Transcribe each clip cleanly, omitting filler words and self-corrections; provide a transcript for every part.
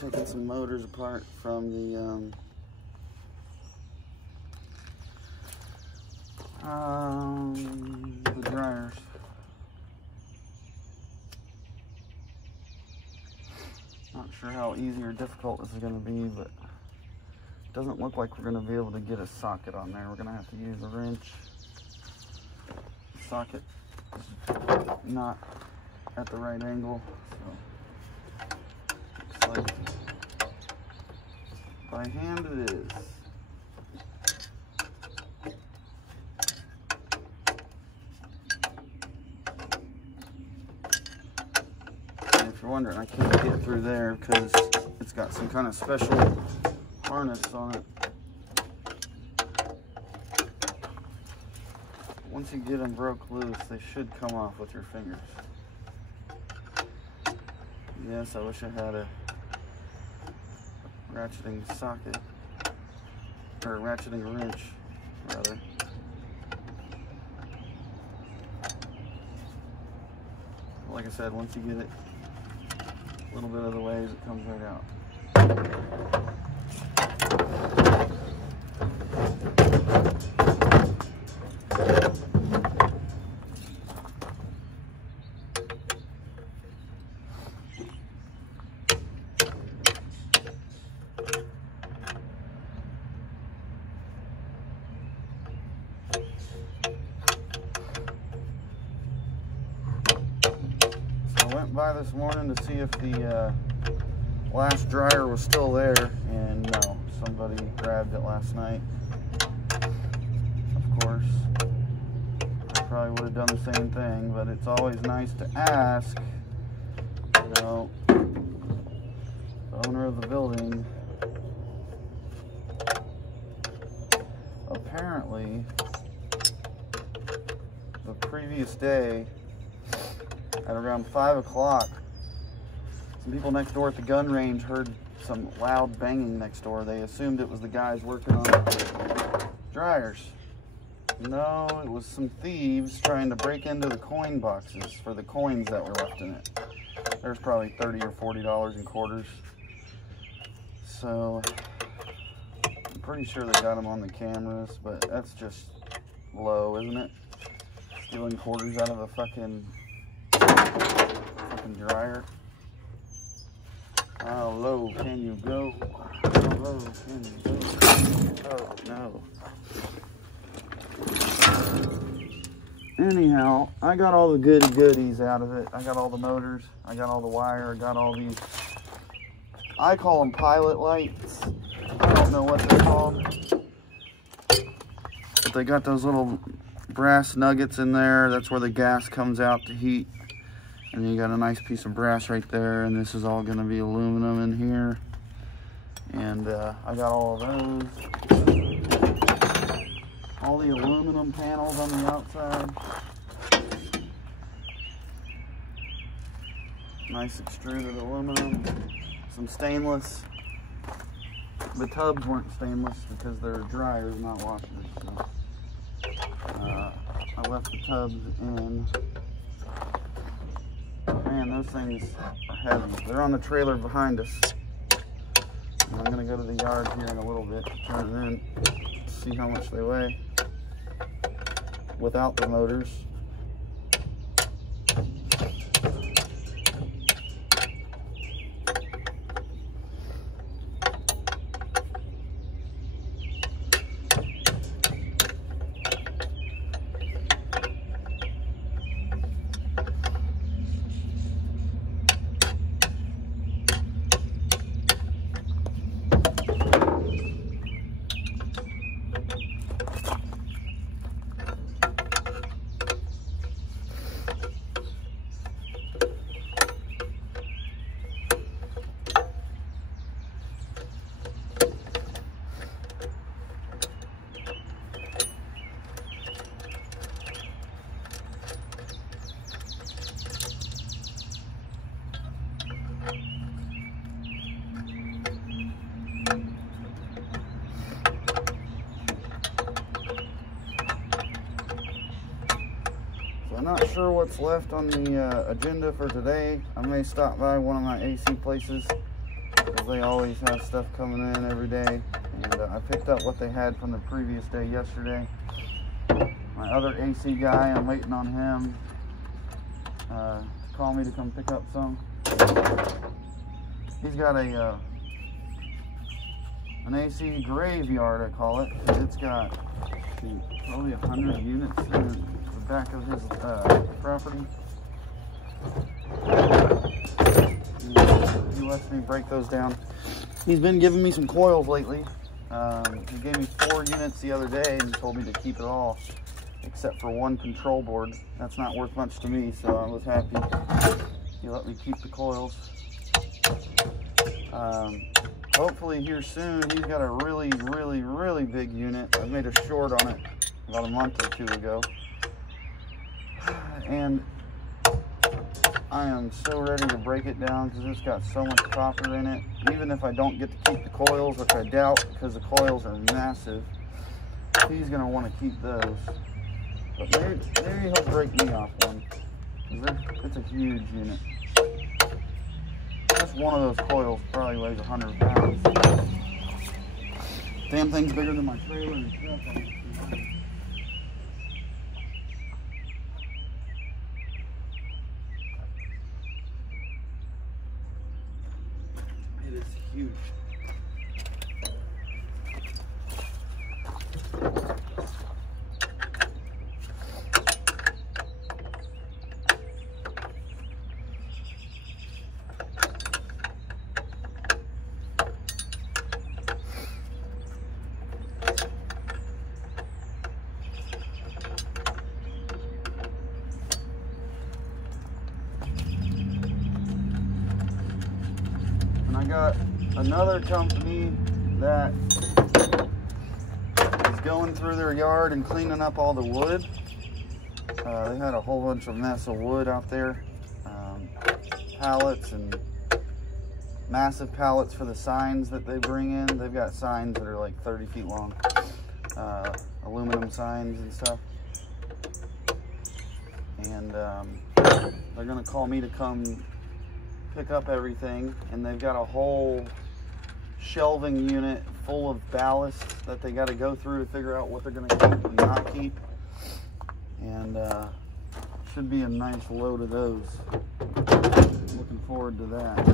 taking some motors apart from the dryers. Not sure how easy or difficult this is going to be, but it doesn't look like we're going to be able to get a socket on there. We're going to have to use a wrench. The socket is not at the right angle, so looks like by hand it is. If you're wondering, I can't get through there because it's got some kind of special harness on it. Once you get them broke loose, they should come off with your fingers. Yes, I wish I had a ratcheting socket, or a ratcheting wrench, rather. Like I said, once you get it a little bit of the ways, it comes right out. I went by this morning to see if the last dryer was still there, and no, somebody grabbed it last night. Of course, I probably would have done the same thing, but it's always nice to ask, you know, the owner of the building. Apparently, the previous day, at around 5 o'clock, some people next door at the gun range heard some loud banging next door. They assumed it was the guys working on dryers. No, it was some thieves trying to break into the coin boxes for the coins that were left in it. There's probably $30 or $40 in quarters. So, I'm pretty sure they got them on the cameras, but that's just low, isn't it? Stealing quarters out of a fucking dryer. How low can you go? How low can you go? Oh no. Anyhow, I got all the goodies out of it. I got all the motors, I got all the wire, I got all these, I call them pilot lights. I don't know what they're called, but they got those little brass nuggets in there. That's where the gas comes out to heat. And you got a nice piece of brass right there, and this is all going to be aluminum in here. And I got all of those. All the aluminum panels on the outside. Nice extruded aluminum. Some stainless. The tubs weren't stainless because they're dryers, not washers. So, I left the tubs in. Man, those things are heavy. They're on the trailer behind us. And I'm going to go to the yard here in a little bit, turn it in, see how much they weigh without the motors. I'm not sure what's left on the agenda for today. I may stop by one of my AC places because they always have stuff coming in every day. And I picked up what they had from the previous day yesterday. My other AC guy, I'm waiting on him to call me to come pick up some. He's got a an AC graveyard, I call it. It's got probably 100 units in the back of his property. He lets me break those down. He's been giving me some coils lately. He gave me 4 units the other day and told me to keep it all except for one control board. That's not worth much to me, so I was happy he let me keep the coils. Hopefully here soon. He's got a really big unit. I made a short on it about a month or 2 ago, and I am so ready to break it down because it's got so much copper in it. Even if I don't get to keep the coils, which I doubt because the coils are massive, he's going to want to keep those. But maybe he'll break me off one. It's a huge unit. Just one of those coils probably weighs 100 pounds. Damn thing's bigger than my trailer and stuff. It is huge. I got another company that is going through their yard and cleaning up all the wood. They had a whole bunch of mess of wood out there. Pallets and massive pallets for the signs that they bring in. They've got signs that are like 30 feet long. Aluminum signs and stuff. And they're gonna call me to come pick up everything, and they've got a whole shelving unit full of ballast that they got to go through to figure out what they're going to keep and not keep. And should be a nice load of those. Looking forward to that.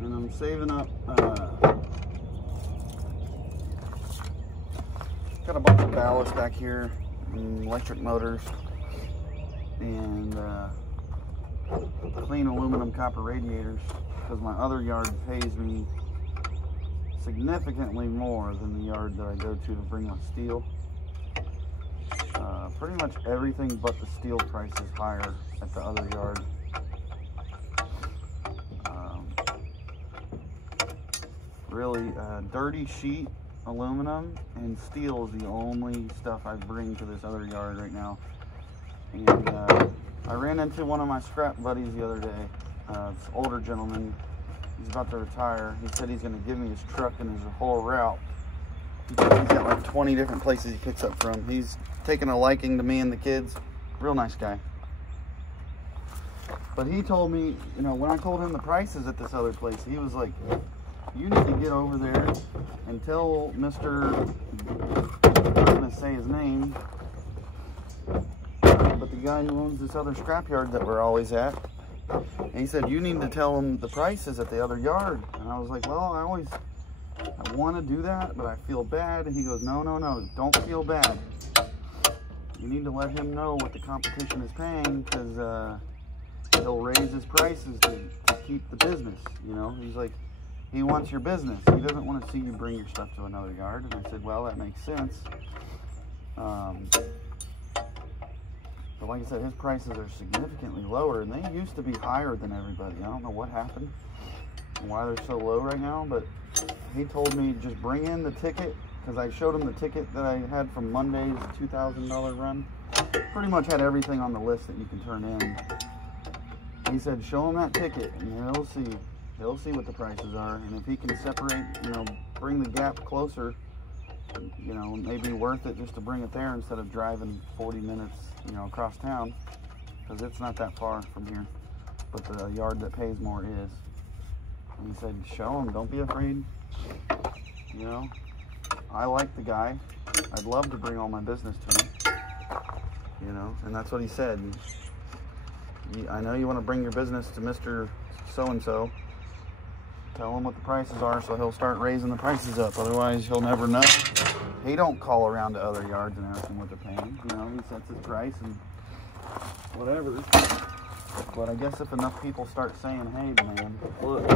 And I'm saving up, got a bunch of ballast back here, and electric motors, and clean aluminum copper radiators, because my other yard pays me significantly more than the yard that I go to bring my steel. Pretty much everything but the steel price is higher at the other yard. Really, dirty sheet aluminum and steel is the only stuff I bring to this other yard right now. And I ran into one of my scrap buddies the other day. This older gentleman, he's about to retire. He said he's going to give me his truck and his whole route. He's got like 20 different places he picks up from. He's taken a liking to me and the kids. Real nice guy. But he told me, you know, when I told him the prices at this other place, he was like, you need to get over there and tell Mr. I'm not going to say his name, but the guy who owns this other scrapyard that we're always at. And he said, you need to tell him the prices at the other yard. And I was like, well, I want to do that, but I feel bad. And he goes, no, don't feel bad. You need to let him know what the competition is paying, because he'll raise his prices to keep the business. You know, he's like, he wants your business. He doesn't want to see you bring your stuff to another yard. And I said, well, that makes sense. But like I said, his prices are significantly lower, and they used to be higher than everybody. I don't know what happened and why they're so low right now, but he told me just bring in the ticket, because I showed him the ticket that I had from Monday's $2,000 run. Pretty much had everything on the list that you can turn in. He said, show him that ticket, and he'll see what the prices are, and if he can separate, you know, bring the gap closer, you know, it may be worth it just to bring it there instead of driving 40 minutes, you know, across town, because it's not that far from here, but the yard that pays more is. And he said, show him, don't be afraid. You know, I like the guy. I'd love to bring all my business to him, you know, and that's what he said. I know you want to bring your business to Mr. So-and-so. Tell him what the prices are, so he'll start raising the prices up. Otherwise, he'll never know. He don't call around to other yards and ask them what they're paying. You know, he sets his price and whatever. But I guess if enough people start saying, hey, man, look,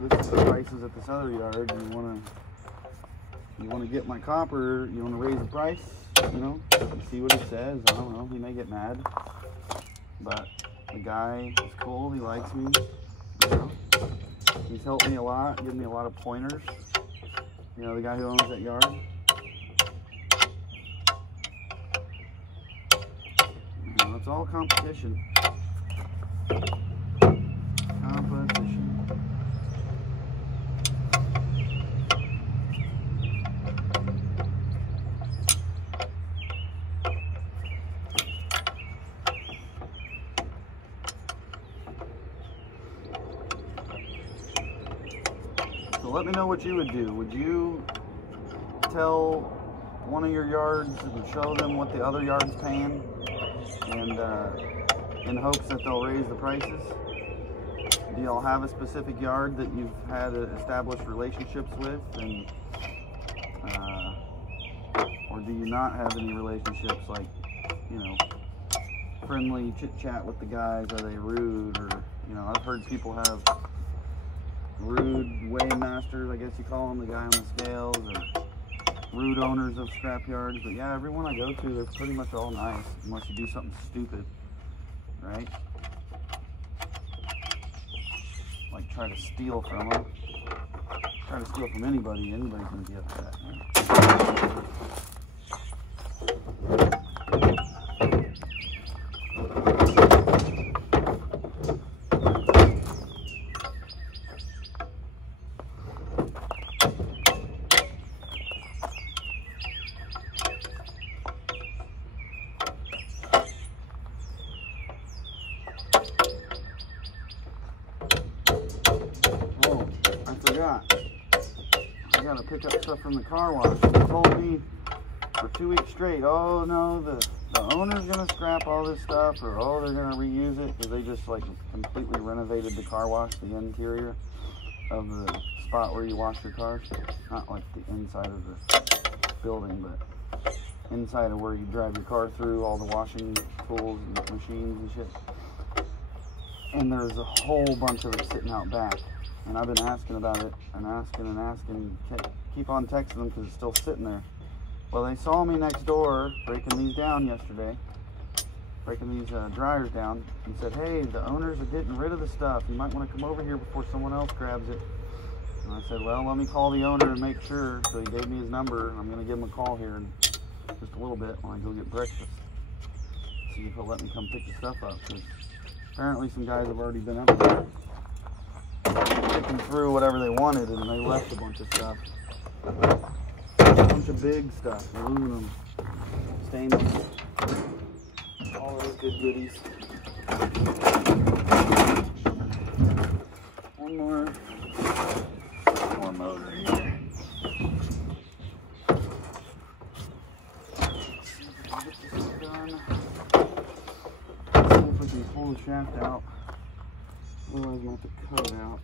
this is the prices at this other yard, and you want to get my copper, you want to raise the price, you know, and see what he says. I don't know, he may get mad. But the guy is cool, he likes me, you know. He's helped me a lot, given me a lot of pointers. You know, the guy who owns that yard. You know, it's all competition. Competition. Let me know what you would do. Would you tell one of your yards and show them what the other yard's paying, and in hopes that they'll raise the prices? Do y'all have a specific yard that you've had established relationships with, and or do you not have any relationships, like, you know, friendly chit chat with the guys? Are they rude? Or, you know, I've heard people have rude weighmasters, I guess you call them, the guy on the scales, or rude owners of scrap yards. But yeah, everyone I go to, they're pretty much all nice, unless you do something stupid, right? Like try to steal from them. Try to steal from anybody, anybody's gonna be upset, right? I gotta pick up stuff from the car wash. They told me for 2 weeks straight, oh no, the owner's gonna scrap all this stuff, or oh, they're gonna reuse it, because they just like completely renovated the car wash, the interior of the spot where you wash your cars. Not like the inside of the building, but inside of where you drive your car through, all the washing tools and machines and shit. And there's a whole bunch of it sitting out back. And I've been asking about it, and asking, keep on texting them because it's still sitting there. Well, they saw me next door breaking these down yesterday, breaking these dryers down, and said, hey, the owners are getting rid of the stuff. You might want to come over here before someone else grabs it. And I said, well, let me call the owner and make sure. So he gave me his number. I'm going to give him a call here in just a little bit when I go get breakfast. See if he'll let me come pick the stuff up, because apparently some guys have already been up there picking through whatever they wanted, and they left a bunch of stuff. A bunch of big stuff, aluminum, stainless, all those good goodies. One more motor here. Let's see if I can get this done. Let's see if we can pull the shaft out. Otherwise, we'll have to cut it out.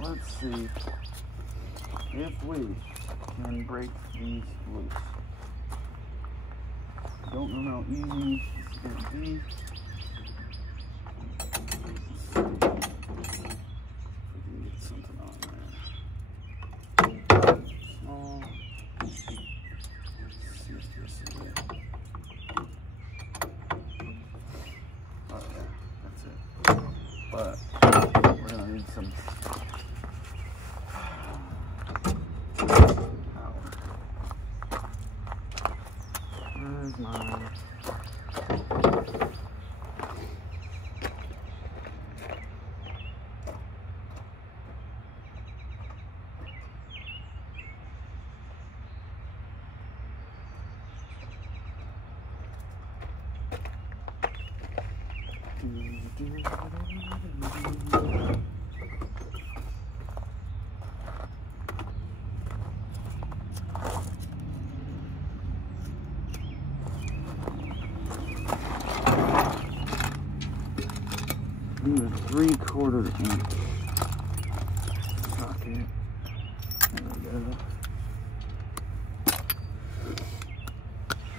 Let's see if we can break these loose. Don't know how easy this is going to be. Let's see if we can get something on there. Small. Let's see if this is it. Oh yeah, that's it. But we're going to need some Where's mine? Need a 3/4 inch socket. There we go.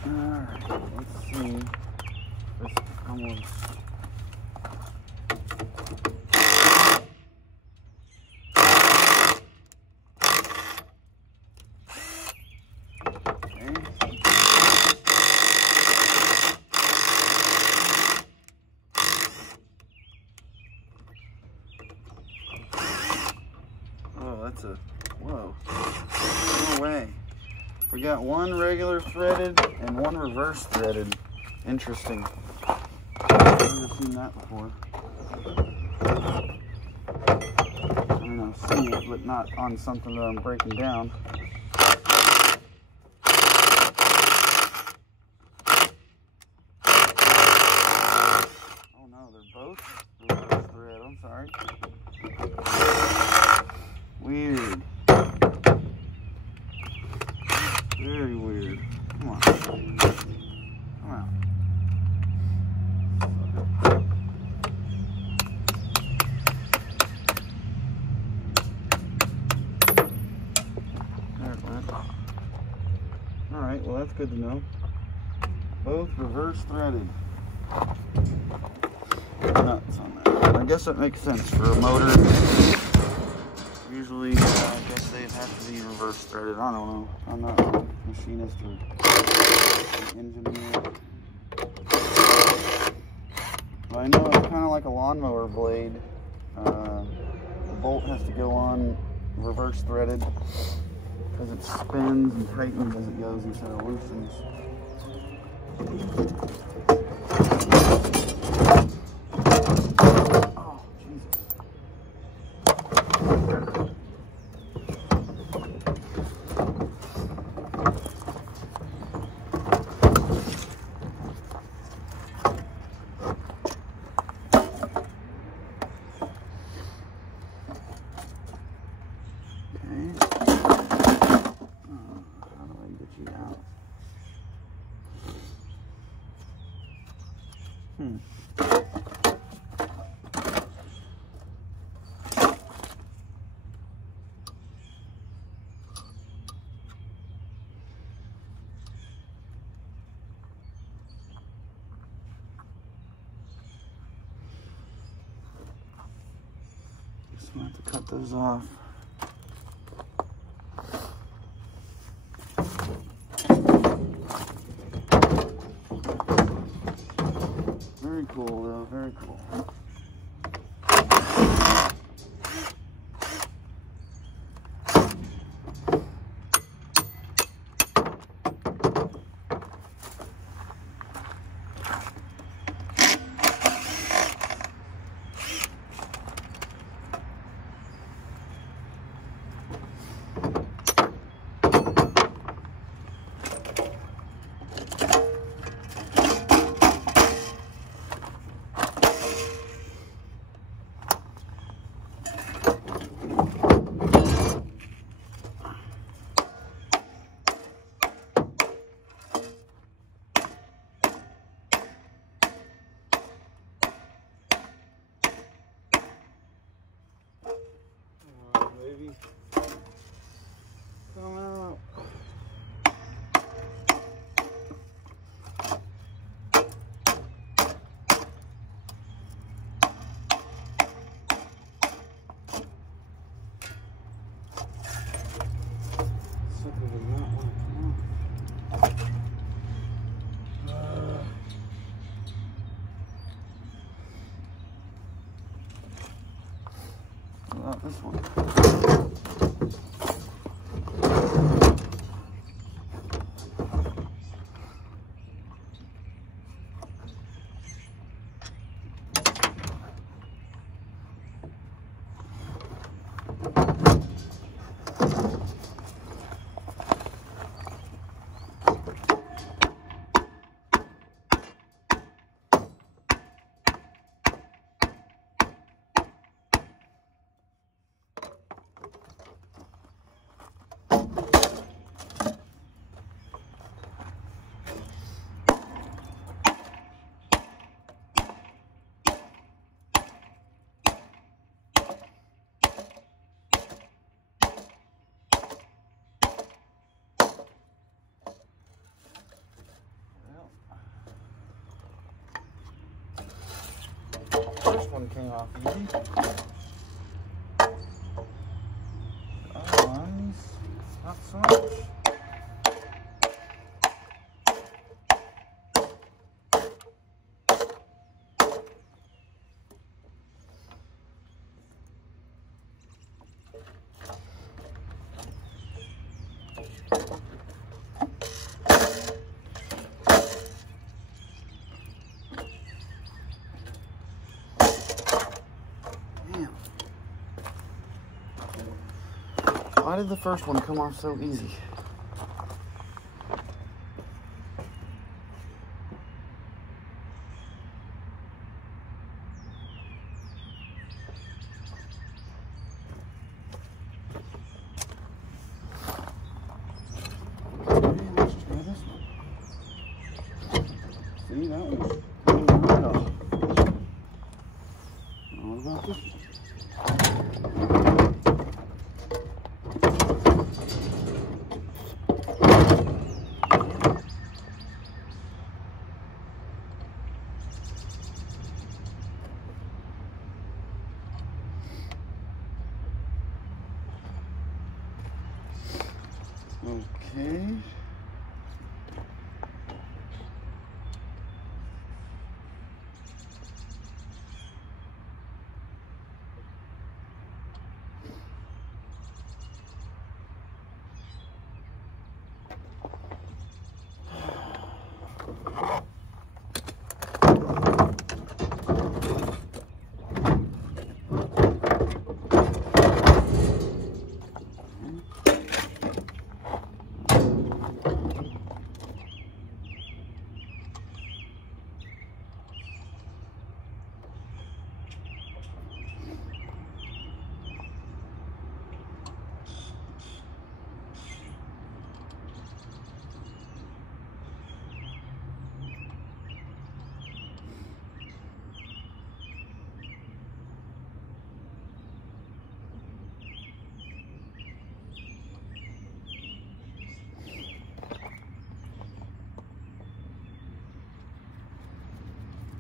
Alright, let's see. This almost. That's a, whoa, no way. We got one regular threaded and one reverse threaded. Interesting. I've never seen that before. I mean, I've seen it, but not on something that I'm breaking down. Oh no, they're both reverse thread. I'm sorry. Weird. Very weird. Come on. Come on. There it went. Alright, well that's good to know. Both reverse threaded. Nuts on that. I guess that makes sense for a motor. Usually, I guess they'd have to be reverse threaded. I don't know. I'm not a machinist or an engineer. But I know it's kind of like a lawnmower blade. The bolt has to go on reverse threaded because it spins and tightens as it goes instead of loosens. I'm gonna have to cut those off. Very cool though, very cool. Baby, come out. Sucker did not want to come out. Not this one. First one came off easy. Other ones, not so much. Why did the first one come off so easy? Let's try this one. See, that one's coming right off. Now what about this one? Okay.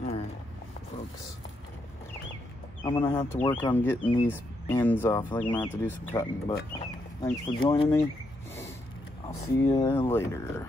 Alright, folks. I'm gonna have to work on getting these ends off. I think I'm gonna have to do some cutting, but thanks for joining me. I'll see you later.